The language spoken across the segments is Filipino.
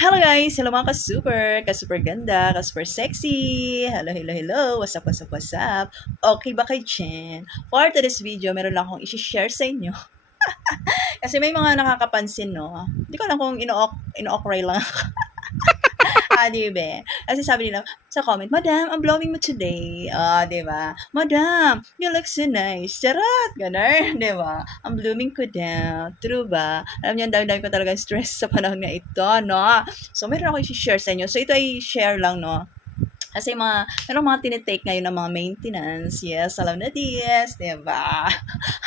Hello guys! Hello mga ka-super ganda, ka-super sexy. Hello, hello, hello. What's up? Okay ba kay Chen? For today's video, meron lang akong i-share sa inyo. Kasi may mga nakakapansin, no? Hindi ko alam kung ino-okray lang ako. Di ba? Kasi sabi nila sa comment, Madam, I'm blowing mo today. Di ba? Madam, you look so nice. Charot! Ganun, di ba? I'm blooming ko down. True ba? Alam niyo, ang dami-dami ko talaga stress sa panahon nga ito, no? So, meron ako i-share sa inyo. So, ito ay share lang, no? Kasi merong mga tinitake ngayon ng mga maintenance. Yes, alam na this, diba?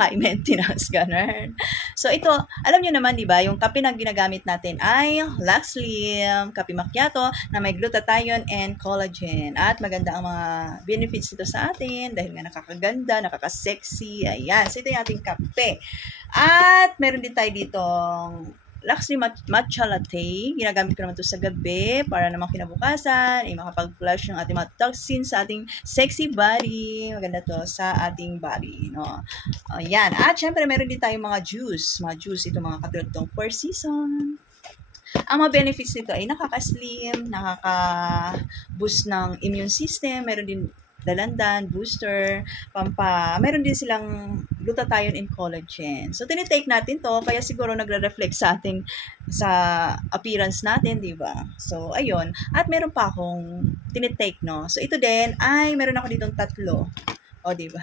High maintenance, ganun. So, ito, alam nyo naman, diba, yung kape na ginagamit natin ay Lux Slim, kape macchiato na may glutathione and collagen. At maganda ang mga benefits nito sa atin dahil nga nakakaganda, nakakasexy. Ayan, so ito yung ating kape. At meron din tayo ditong Lux Slim matcha latte. Ginagamit ko naman ito sa gabi para naman kinabukasan ay makapag-flush ng ating mga toxins sa ating sexy body. Maganda to sa ating body, no? Ayan. At syempre, meron din tayong mga juice. Mga juice, ito mga katulad itong 4 season. Ang mga benefits nito ay nakaka-slim, nakaka-boost ng immune system, meron din dalandan, booster, meron din silang glutathione and collagen. So, tinitake natin to, kaya siguro nagre-reflect sa ating, sa appearance natin, di ba? So, ayun. At meron pa akong tinitake, no? So, ito din, ay meron ako ditong 3. O, di ba?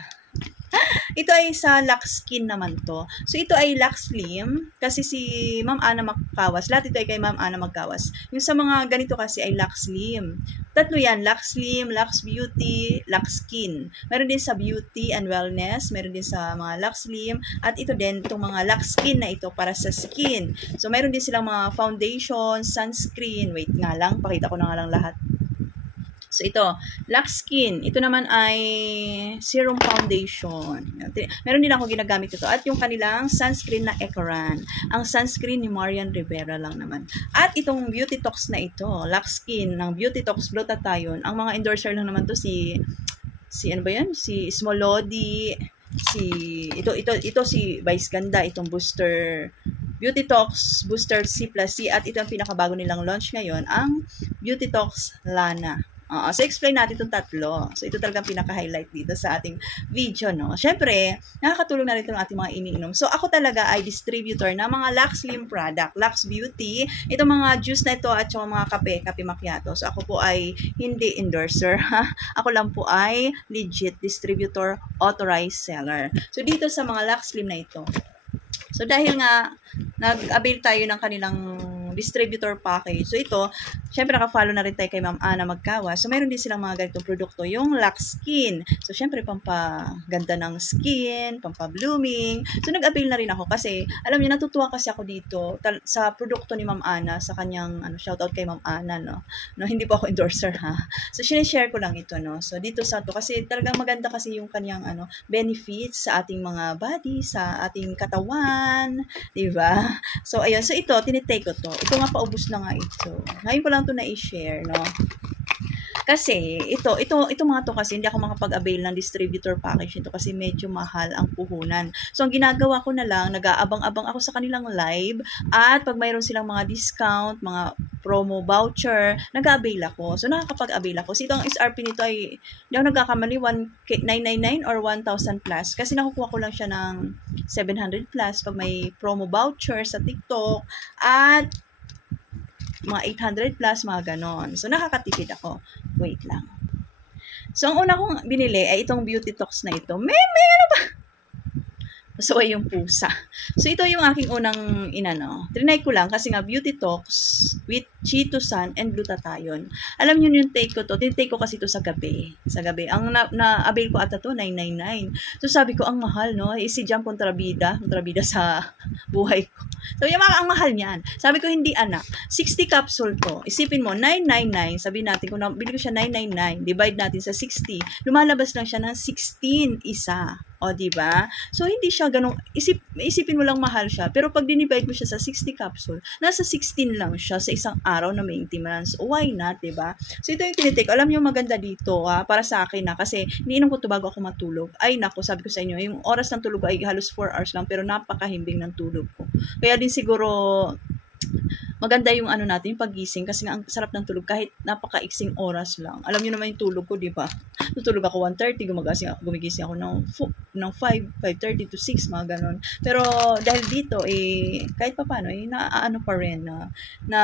Ito ay sa Lux Skin naman to. So, ito ay Lux Slim. Kasi si Ma'am Ana Magkawas. Lahat ito ay kay Ma'am Ana Magkawas. Yung sa mga ganito kasi ay Lux Slim. 3 yan. Lux Slim, Lux Beauty, Lux Skin. Meron din sa Beauty and Wellness. Meron din sa mga Lux Slim. At ito din, itong mga Lux Skin na ito para sa skin. So, meron din silang mga foundation, sunscreen. Wait nga lang. Pakita ko na nga lang lahat. So, ito, Lux Skin. Ito naman ay serum foundation. Meron din ako ginagamit ito. At yung kanilang sunscreen na Ecoran. Ang sunscreen ni Marian Rivera lang naman. At itong Beauty Tox na ito, Lux Skin ng Beauty Tox Glutathione. Ang mga endorser lang naman to si ano ba yan? Si Smolody, ito si Vice Ganda, itong booster Beauty Tox Booster C plus C, at ito ang pinakabago nilang launch ngayon, ang Beauty Tox Lana. So, explain natin itong 3. So, ito talagang pinaka-highlight dito sa ating video, no? Siyempre, nakakatulong na rin itong ating mga iniinom. So, ako talaga ay distributor ng mga Lux Slim product, Lux Beauty, itong mga juice na ito at yung mga kape macchiato. So, ako po ay hindi endorser, ha? Ako lang po ay legit distributor, authorized seller. So, dito sa mga Lux Slim na ito. So, dahil nga, nag-avail tayo ng kanilang distributor package. So, ito, syempre, naka-follow na rin tayo kay Ma'am Ana Magkawas. So, meron din silang mga ganitong produkto. Yung Lux Skin. So, syempre, pampaganda ng skin, pampa-blooming. So, nag-avail na rin ako kasi, alam niyo, natutuwa kasi ako dito sa produkto ni Ma'am Ana, sa kanyang, shoutout kay Ma'am Ana, no? Hindi po ako endorser, ha? So, sinishare ko lang ito, no? So, dito sa to, kasi talagang maganda kasi yung kanyang, benefits sa ating mga body, sa ating katawan, diba? So, ayun. So, ito, tinitake ko to. Ito nga, paubos na nga ito. Ngayon ko lang to na-i-share, no? Kasi, ito mga to kasi, hindi ako makapag-avail ng distributor package nito kasi medyo mahal ang puhunan. So, ang ginagawa ko na lang, nag-aabang-abang ako sa kanilang live, at pag mayroon silang mga discount, mga promo voucher, nag-avail ako. So, nakakapag-avail ako. So, itong SRP nito ay, hindi ako nagkakamali, 999 or 1,000 plus. Kasi nakukuha ko lang siya ng 700 plus pag may promo voucher sa TikTok, at mga 800 plus, mga ganon. So, nakakatipid ako. Wait lang. So, ang una kong binili ay itong Beauty Tox na ito. May ano ba? Masaway yung pusa. So, ito yung aking unang trinay ko lang kasi nga Beauty Tox with chitosan and glutathione. Alam niyo yung take ko to. Tinitake ko kasi ito sa gabi. Sa gabi. Ang na-avail ko ata to, 999. So, sabi ko, ang mahal, no? Easy jump kontrabida sa buhay ko. So, yung ang mahal niyan. Sabi ko, hindi anak. 60 capsule to. Isipin mo, 999. Sabi natin, kung bili ko siya 999, divide natin sa 60, lumalabas lang siya ng 16 isa. O, diba? So, hindi siya ganun. Isipin mo lang mahal siya. Pero pag dinivide mo siya sa 60 capsule, nasa 16 lang siya sa isang araw na maintenance. Why not, diba? So, ito yung tinitake. Alam niyo maganda dito, para sa akin na. Kasi, iniinom ko ito bago ako matulog. Ay, nako, sabi ko sa inyo, yung oras ng tulog ko ay halos 4 hours lang. Pero napakahimbing ng tulog ko. Kaya din siguro, maganda yung ano natin, yung paggising kasi nga ang sarap ng tulog kahit napakaiksing oras lang. Alam niyo naman yung tulog ko, di ba? Tutulog ako 1:30, gumigising ako ng 5:30 to 6, mga ganon. Pero dahil dito, kahit pa paano, naaano pa rin na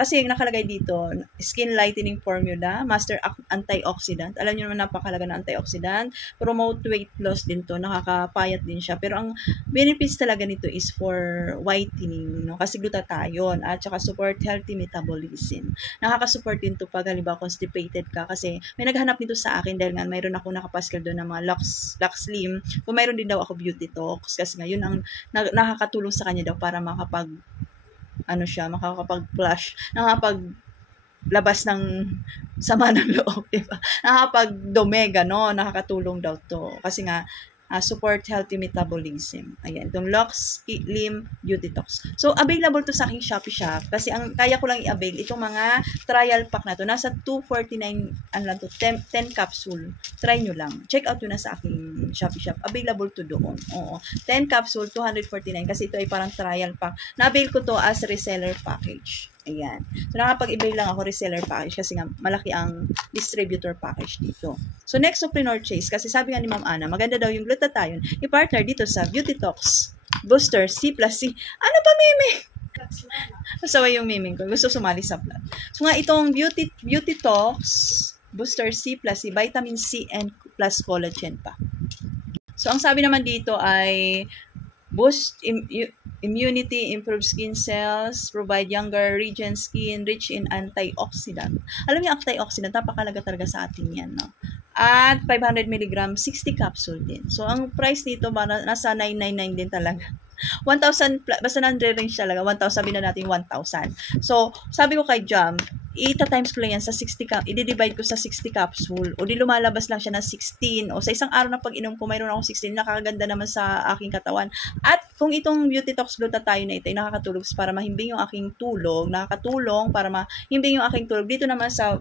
kasi nakalagay dito, skin lightening formula, master antioxidant. Alam niyo naman napakalaga na antioxidant, promote weight loss din to, nakakapayat din siya. Pero ang benefits talaga nito is for whitening, no? Kasi glutathione at saka support healthy metabolism. Nakaka-support din to pag halimbawa constipated ka kasi may naghanap nito sa akin dahil nga mayroon ako nakapascal doon ng mga Lux Slim. Kung mayroon din daw ako Beauty Talks kasi nga yun ang nakakatulong sa kanya daw para makakapag-flush, labas ng sama ng loob, diba? Nakakapag-dome, no? Nakakatulong daw to. Kasi nga, support healthy metabolism. Ayan, itong Lux Slim Beauty Talks. So, available to sa aking Shopee shop kasi ang kaya ko lang i-avail itong mga trial pack na to. Nasa 249, 10 capsule. Try nyo lang. Check out yun na sa aking Shopee shop. Available to doon. Oo. 10 capsule, 249 kasi ito ay parang trial pack. Na-avail ko to as reseller package. Ayan. So, nakapag-avail lang ako reseller package kasi nga malaki ang distributor package dito. So, next Suprinor Chase, kasi sabi nga ni Ma'am Ana, maganda daw yung glutathione, i-partner dito sa Beauty Talks Booster C+C. Ano pa, Mimi? Masaway yung miming ko. Gusto sumali sa vlog. So, nga itong Beauty Talks Booster C+C, vitamin C and plus collagen pa. So, ang sabi naman dito ay boost immunity, improve skin cells, provide younger, radiant skin, rich in antioxidant. Alam niyo, antioxidant, napakalaga talaga sa atin yan, no? At 500 mg, 60 capsule din. So, ang price nito, nasa 999 din talaga. 1,000, basta nandre-range talaga, 1,000, sabi na natin 1,000. So, sabi ko kay Jam, ita-times ko lang yan sa 60 i-divide ko sa 60 capsule, o di lumalabas lang siya ng 16, o sa isang araw na pag-inom ko, mayroon akong 16, nakakaganda naman sa aking katawan. At kung itong Beauty Talks glutathione na ito ay nakakatulong para mahimbing yung aking tulog, nakakatulong para mahimbing yung aking tulog, dito naman sa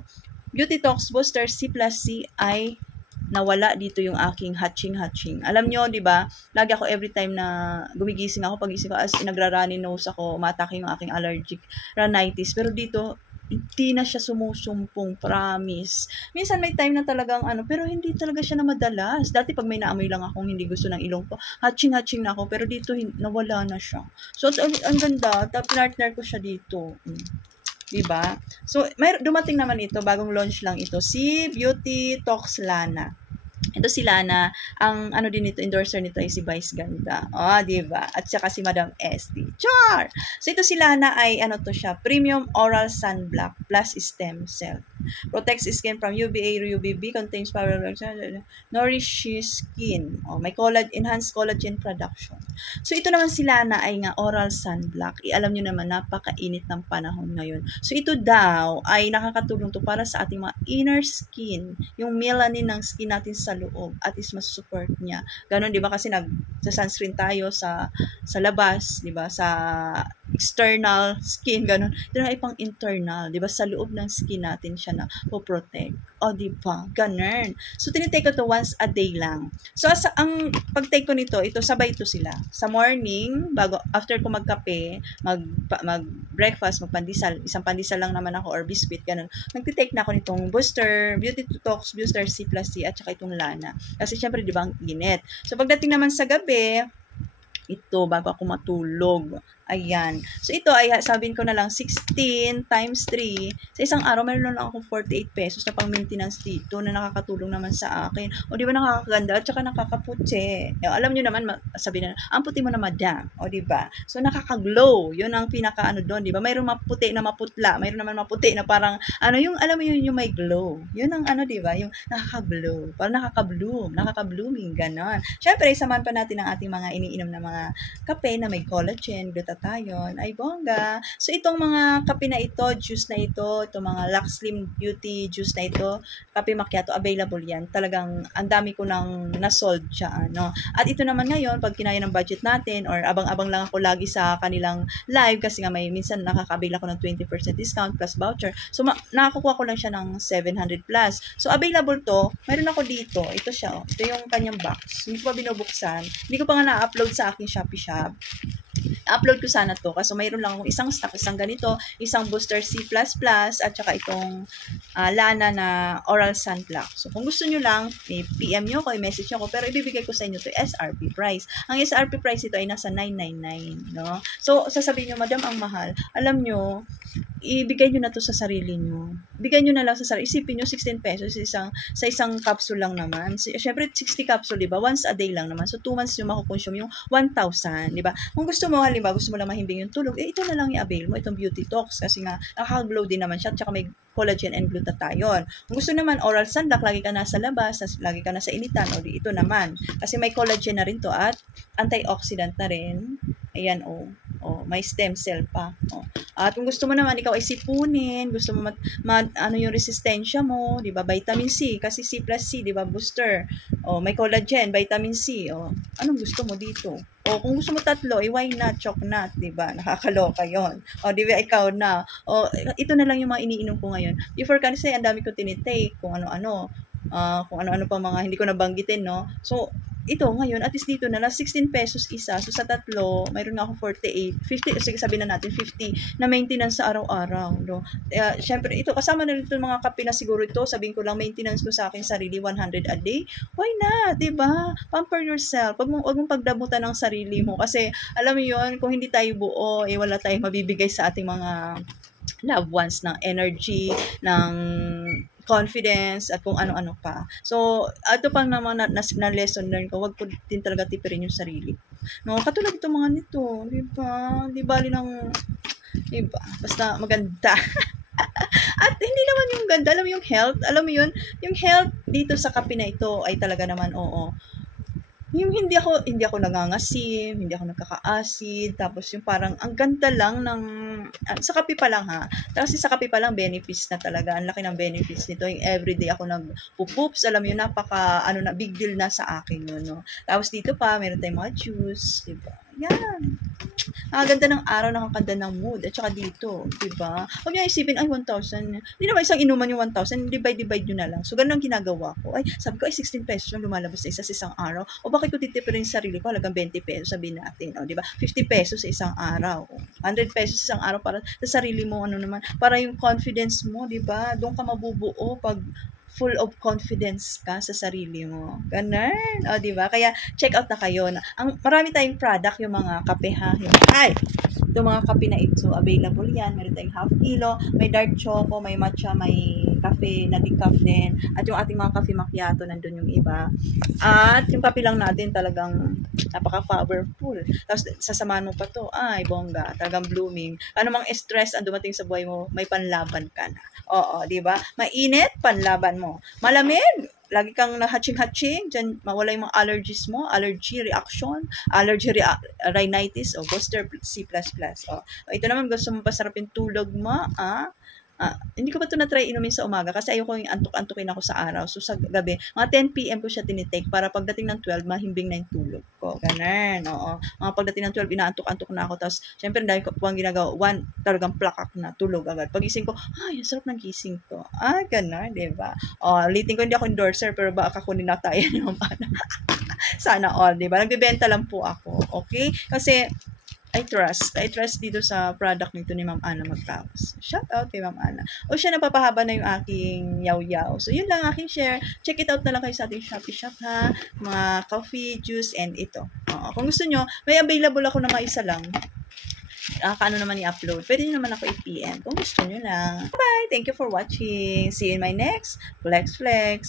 Beauty Talks Booster C+C ay nawala dito yung aking hatching. Alam nyo, di ba? Lagi ako every time na gumigising ako, pagising ko, as nagra-runny nose ako, umatake yung aking allergic rhinitis. Pero dito, hindi na siya sumusumpong, promise. Minsan may time na talagang pero hindi talaga siya na madalas. Dati pag may naamoy lang akong hindi gusto ng ilong ko, hatching na ako, pero dito nawala na siya. So, ang ganda, partner ko siya dito. Diba? So, dumating naman ito, bagong launch lang ito, si Beauty Talks Lana. Ito si Lana, ang din nito, endorser nito ay si Vice Ganda. Diba? At saka si Madam ST. Char! So, ito si Lana ay, to siya, Premium Oral Sunblock plus Stem Cell. Protects skin from UVA, UVB, contains power, nourishes skin. May enhanced collagen production. So, ito naman si Lana ay nga oral sunblock. Alam nyo naman, napakainit ng panahon ngayon. So, ito daw ay nakakatulong to para sa ating mga inner skin, yung melanin ng skin natin sa loob, at is mas-support niya. Ganon, di ba? Kasi sa sunscreen tayo sa labas, di ba? Sa external skin, ganon. Ito na ay pang internal, di ba? Sa loob ng skin natin siya na po-protect. Di ba? Ganon. So, tinitake ko to once a day lang. So, ang pag-take ko nito, sabay ito sila. Sa morning, after ko magkape, mag-breakfast, magpandesal, isang pandesal lang naman ako or biscuit, ganun. Nagtitake na ako nitong Beauty Talks Booster C+C at saka itong Lana. Kasi syempre, di ba, ang init. So, pagdating naman sa gabi, ito, bago ako matulog. Ayan. So, ito ay, sabihin ko na lang, 16 times 3. Sa isang araw, meron lang akong 48 pesos na pang-maintenance dito na nakakatulong naman sa akin. Di ba nakakaganda? At saka nakakaputi. Alam nyo naman, sabihin na, ang puti mo na, madam. Di ba? So, nakaka-glow. Yun ang pinaka doon, di ba? Mayroon maputi na maputla. Mayroon naman maputi na parang, alam mo yun, yung may glow. Yun ang di ba? Yung nakaka-glow. Parang nakaka-blooming, ganon. Syempre, samahan pa natin ang ating mga iniinom na mga kape na may collagen, glutathione, ay bongga. So, itong mga kape na ito, juice na ito, itong mga Lux Slim Beauty juice na ito, kape macchiato, available yan. Talagang, ang dami ko nang nasold siya, At ito naman ngayon, pag kinaya ng budget natin, or abang-abang lang ako lagi sa kanilang live, kasi nga minsan nakaka-avail ako ng 20% discount plus voucher. So, nakakuha ko lang siya ng 700 plus. So, available to, mayroon ako dito. Ito siya, Ito yung kanyang box. Hindi ko pa binubuksan. Hindi ko pa nga na-upload sa aking Shopee shop. upload ko sana to kaso mayroon lang akong isang stock, isang ganito, isang booster C++ at saka itong Lana na oral sunblock. So kung gusto nyo lang, PM nyo ko, i-message nyo ko, pero ibibigay ko sa inyo to SRP price. Ang SRP price ito ay nasa 999, no? So sasabihin nyo, madam, ang mahal. Alam nyo, ibigay nyo na to sa sarili nyo. Bigay nyo na lang sa sarili. Isipin nyo, 16 pesos sa isang capsule lang naman. Siyempre, 60 capsule, diba? Once a day lang naman. So 2 months nyo makukonsume yung 1,000, diba? Kung gusto mo, halimbawa, gusto mo lang mahimbing yung tulog, ito na lang i-avail mo, itong Beauty Talks, kasi nga, nakaka-glow din naman siya, tsaka may collagen and glutathione. Kung gusto naman, oral sunblock, lagi ka nasa labas, lagi ka nasa initan, o ito naman, kasi may collagen na rin to, at antioxidant na rin, ayan, may stem cell pa. At kung gusto mo naman, ikaw ay sipunin, gusto mo ano yung resistensya mo, di ba? Vitamin C, kasi C plus C, di ba? Booster. May collagen, vitamin C. Anong gusto mo dito? Kung gusto mo tatlo, why not? Choc nut, di ba? Nakakaloka yon. Di ba? Ikaw na. Ito na lang yung mga iniinom ko ngayon. Before kasi, ang dami ko tinitake, kung ano-ano pa mga hindi ko nabanggitin, no? So, ito ngayon, at least dito na 16 pesos isa. So, sa tatlo, mayroon nga ako 48, 50, sige sabihin na natin 50 na maintenance sa araw-araw. No? Syempre, ito, kasama na ito mga kape na siguro ito, sabihin ko lang, maintenance ko sa akin sarili, 100 a day. Why not? Diba? Pamper yourself. Huwag mong pagdamutan ng sarili mo. Kasi, alam mo yun, kung hindi tayo buo, wala tayong mabibigay sa ating mga loved ones ng energy, ng confidence, at kung ano-ano pa. So, ito pang naman na lesson learn ko, wag ko din talaga tipirin yung sarili. No, katulad itong mga nito, di ba? Di bali ng, di ba? Basta maganda. At hindi naman yung ganda, alam mo yung health, alam mo yun, yung health dito sa kape na ito ay talaga naman, yung hindi ako nangangasim, hindi ako nagkaka-acid, tapos yung parang ang ganda lang ng sa kape pa lang ha. Tapos sa kape pa lang benefits na talaga. Ang laki ng benefits nito. Yung everyday ako nagpo-poops, alam mo yun, napaka big deal na sa akin yun, no. Tapos dito pa meron tayong mga juice, di ba? Yan. Ang ganda ng araw, nakakanda ng mood. At saka dito, diba? Huwag niyo isipin, ay, 1,000. Hindi naman isang inuman yung 1,000. Divide nyo na lang. So, ganun ang ginagawa ko. Ay, sabi ko, 16 pesos lang lumalabas sa isang araw. O bakit ko titipirin yung sarili ko? Halagang 20 pesos, sabihin natin. O, diba? 50 pesos sa isang araw. 100 pesos sa isang araw para sa sarili mo, para yung confidence mo, diba? Doon ka mabubuo pag full of confidence ka sa sarili mo. Ganun. Di ba? Kaya, check out na kayo. Marami tayong product, yung mga kape ha. Itong mga kape na ito, available yan. Meron tayong half kilo, may dark choco, may matcha, may kape na decaf din. At yung ating mga kape macchiato, nandun yung iba. At yung kape lang natin talagang napaka-powerful. Tapos, sasamahan mo pa to. Ay, bongga. Talagang blooming. Ano mang stress ang dumating sa buhay mo, may panlaban ka na. Di ba? Mainit, panlaban mo. Malamig, lagi kang na-hatching-hatching, dyan mawala yung mga allergies mo, allergy reaction, rhinitis, booster C++. Ito naman, gusto mo pasarapin tulog mo, hindi ko pa ito na-try inumin sa umaga kasi ayoko yung antok-antokin ako sa araw. So, sa gabi, mga 10 p.m. ko siya tinitake para pagdating ng 12, mahimbing na yung tulog ko. Ganun, Mga pagdating ng 12, inaantok-antok na ako. Tapos, syempre, dahil ko ang ginagawa, talagang plakak na, tulog agad. Pagising ko, ang sarap ng gising ko. Ganun, diba? Ulitin ko, hindi ako endorser, pero baka kunin na tayo naman. Sana all, diba? Nagbibenta lang po ako. Okay? Kasi, I trust dito sa product nito ni Ma'am Ana Magtaos. Shout out kay Ma'am Ana. Siya napapahaba na yung aking yaw-yaw. So, yun lang aking share. Check it out na lang kayo sa ating Shopee Shop ha. Mga coffee, juice, and ito. Kung gusto nyo, may available ako na isa lang. Kaano naman i-upload. Pwede nyo naman ako i-PM kung gusto nyo lang. Bye! Thank you for watching. See you in my next Flex Flex.